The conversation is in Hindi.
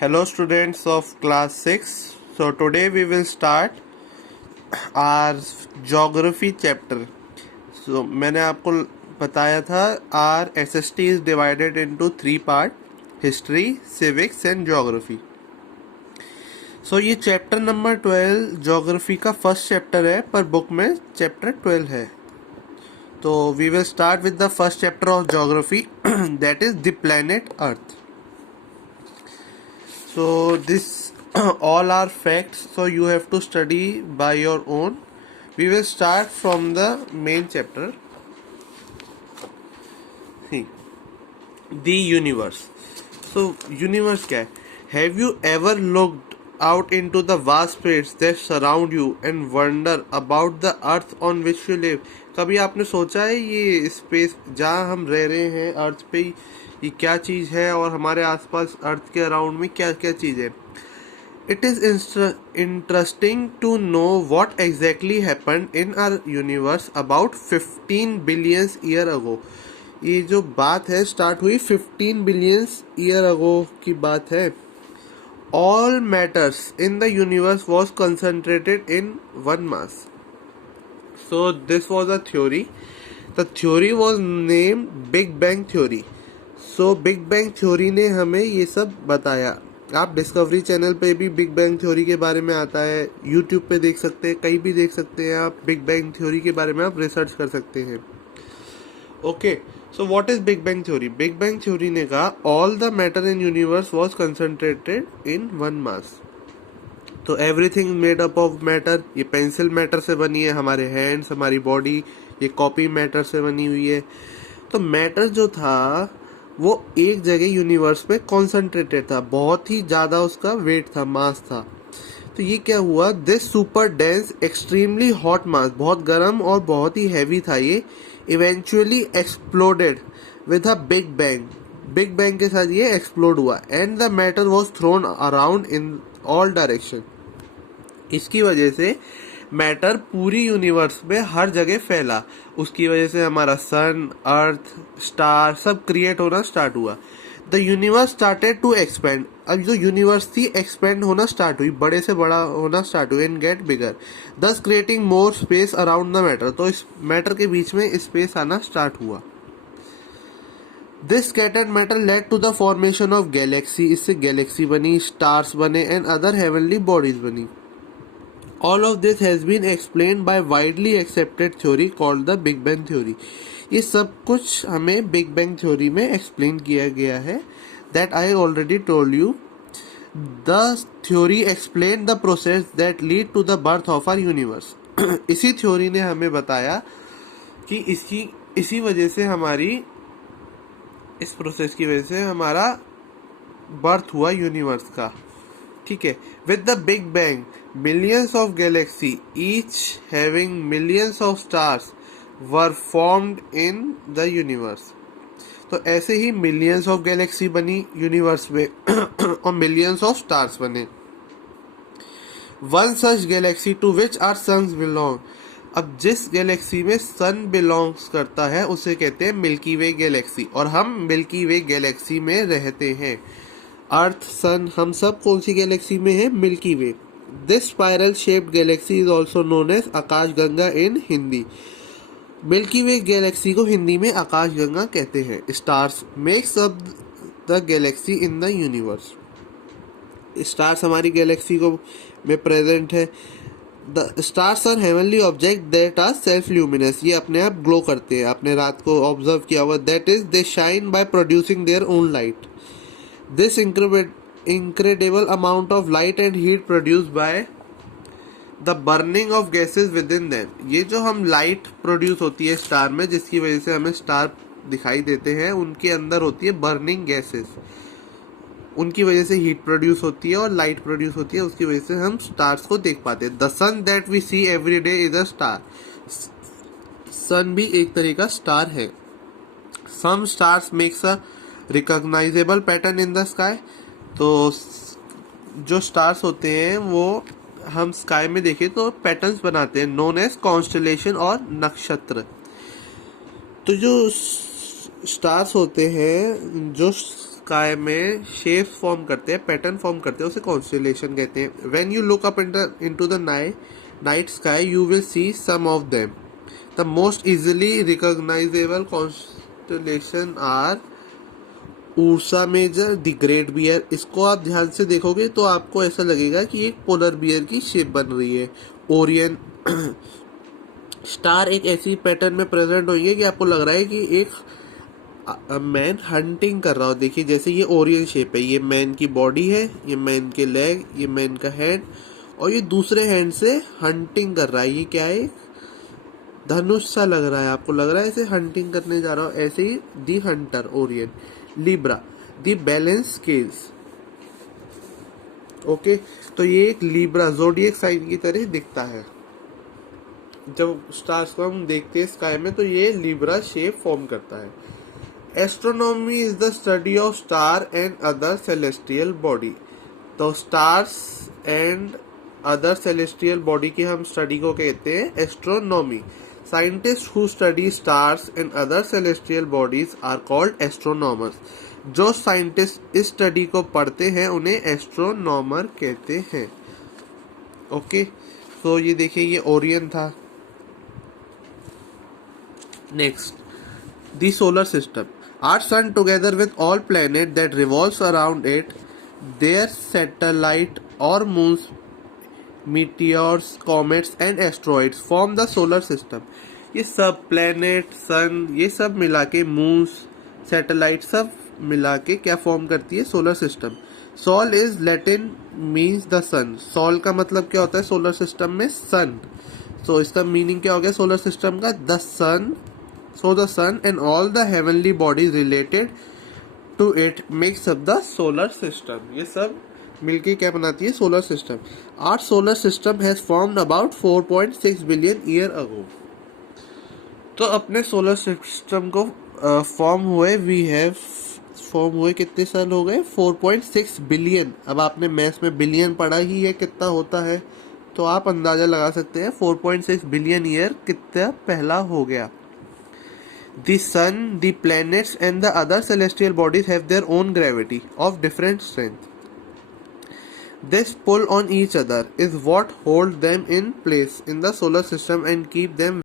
Hello students of class 6. So today we will start our geography chapter. So मैंने आपको बताया था our SST is divided into 3 part: history, civics and geography. So ये चैप्टर नंबर 12 geography का फर्स्ट चैप्टर है, पर बुक में चैप्टर 12 है. तो we will start with the first chapter of geography that is the planet Earth. So this all are facts, so you have to study by your own. We will start from the main chapter. See, the universe. So universe क्या है? Have you ever looked out into the vast space that surround you and wonder about the earth on which you live? कभी आपने सोचा है ये स्पेस जहाँ हम रह रहे हैं अर्थ पे, ये क्या चीज़ है और हमारे आसपास अर्थ के अराउंड में क्या क्या चीज़ है? It is interesting to know what exactly happened in our universe about 15 billion year ago. ये जो बात है स्टार्ट हुई 15 billion year ago की बात है. All matters in the universe was concentrated in one mass. So this was a theory. The theory was named Big Bang Theory. So Big Bang Theory ने हमें ये सब बताया. आप डिस्कवरी चैनल पे भी बिग बैंग थ्योरी के बारे में आता है, यूट्यूब पे देख सकते हैं, कहीं भी देख सकते हैं आप. बिग बैंग थ्योरी के बारे में आप रिसर्च कर सकते हैं. Okay, so what is big bang theory? Big bang theory ने कहा all the matter in universe was concentrated in one mass. तो everything made up of matter. ये पेंसिल मैटर से बनी है, हमारे हैंड्स, हमारी बॉडी, ये कॉपी मैटर से बनी हुई है. तो मैटर जो था वो एक जगह यूनिवर्स में कॉन्सेंट्रेटेड था, बहुत ही ज़्यादा उसका वेट था, मास था. तो ये क्या हुआ, this super dense extremely hot mass, बहुत गर्म और बहुत ही हैवी था ये, eventually exploded with a big bang. Big bang के साथ ये एक्सप्लोड हुआ and the matter was thrown around in all direction. इसकी वजह से मैटर पूरी यूनिवर्स में हर जगह फैला. उसकी वजह से हमारा सन, अर्थ, स्टार सब क्रिएट होना स्टार्ट हुआ. The universe started to expand. अब जो यूनिवर्स थी एक्सपेंड होना स्टार्ट हुई, बड़े से बड़ा होना स्टार्ट हुई एंड गेट बिगर, दस creating more space around the matter. तो इस मैटर के बीच में स्पेस आना स्टार्ट हुआ. This scattered matter led to the formation of galaxy. इससे गैलेक्सी बनी, स्टार्स बने एंड अदर हेवनली बॉडीज बनी. All of this has been explained by widely accepted theory called the Big Bang theory. ये सब कुछ हमें बिग बैंग थ्योरी में एक्सप्लेन किया गया है. That I already told you. The theory explained the process that lead to the birth of our universe. इसी थ्योरी ने हमें बताया कि इसी वजह से हमारी, इस प्रोसेस की वजह से हमारा बर्थ हुआ यूनिवर्स का. ठीक है. With the big bang millions of galaxy each having millions of stars were formed in the universe. तो ऐसे ही millions of galaxy बनी यूनिवर्स में और millions of stars बने. One such galaxy to which our suns belong. अब जिस गैलेक्सी में सन बिलोंग्स करता है उसे कहते हैं मिल्की वे गैलेक्सी, और हम मिल्की वे गैलेक्सी में रहते हैं. अर्थ, सन, हम सब कौन सी गैलेक्सी में हैं? Milky way. This spiral shaped galaxy is also known as Akash Ganga in Hindi. Milky way galaxy को हिंदी में आकाश गंगा कहते हैं. Stars makes up the galaxy in the universe. Stars हमारी गैलेक्सी को में प्रेजेंट है. The stars are heavenly object that are self luminous. ये अपने आप ग्लो करते हैं. आपने रात को ऑब्जर्व किया हुआ. That is they shine by producing their own light. This incredible amount of light and heat produced by the burning of gases within them. ये जो हम लाइट प्रोड्यूस होती है स्टार में, जिसकी वजह से हमें स्टार दिखाई देते हैं, उनके अंदर होती है बर्निंग गैसेस. उनकी वजह से हीट प्रोड्यूस होती है और लाइट प्रोड्यूस होती है, उसकी वजह से हम स्टार्स को देख पाते हैं. The sun that we see every day is a star. Sun भी एक तरह का स्टार है. Some stars makes a recognisable pattern in the sky. तो जो स्टार्स होते हैं वो हम स्काई में देखें तो पैटर्न्स बनाते हैं, नोन एज कॉन्स्टलेशन और नक्षत्र. तो जो स्टार्स होते हैं, जो स्काई में शेप्स फॉर्म करते हैं, पैटर्न फॉर्म करते हैं, उसे कॉन्स्टेलेशन कहते हैं. When you look up into the night sky you will see some of them. The most easily recognisable constellation are Ursa Major, the great bear. इसको आप ध्यान से देखोगे तो आपको ऐसा लगेगा कि एक पोलर बियर की शेप बन रही है. ओरियन स्टार एक ऐसी पैटर्न में प्रेजेंट होंगे कि आपको लग रहा है कि एक मैन हंटिंग कर रहा हो. देखिए जैसे ये ओरियन शेप है, ये मैन की बॉडी है, ये मैन के लेग, ये मैन का हैंड, और ये दूसरे हैंड से हंटिंग कर रहा है. ये क्या है, धनुष सा लग रहा है, आपको लग रहा है ऐसे हंटिंग करने जा रहा हो. ऐसे ही the hunter Orion. Libra the balance scales. Okay, तो ये एक लिब्रा जोडिएक साइन की तरह दिखता है. जब स्टार्स को हम देखते हैं स्काई में तो ये लिब्रा शेप फॉर्म करता है. Astronomy is the study of star and other celestial body. तो stars and other celestial body की हम स्टडी को कहते हैं astronomy. Scientists who study stars and other celestial bodies are called astronomers. जो साइंटिस्ट इस स्टडी को पढ़ते हैं उन्हें एस्ट्रोनॉमर कहते हैं. ओके, तो ये देखिए ये ओरियन था. Next, the solar system. Our sun together with all planets that revolves around it, their satellite or moons, meteors, comets and asteroids form the solar system. ये सब प्लेनेट, सन, ये सब मिला के, मून्स, सैटेलाइट, सब मिला के क्या फॉर्म करती है, solar system. Sol is Latin means the sun. Sol का मतलब क्या होता है सोलर सिस्टम में, सन. सो इसका मीनिंग क्या हो गया सोलर सिस्टम का, the sun. So the sun and all the heavenly bodies related to it makes up the solar system. ये सब मिलके क्या बनाती है, solar system. Our solar system has formed about 4.6 billion year ago. तो अपने सोलर सिस्टम को फॉर्म हुए कितने साल हो गए, 4.6 बिलियन. अब आपने मैथ्स में बिलियन पढ़ा ही है कितना होता है, तो आप अंदाजा लगा सकते हैं 4.6 बिलियन ईयर कितना पहला हो गया. The sun, the planets and the other celestial bodies have their own gravity of different strength. This pull on each other is what holds them in place in the solar system and keep them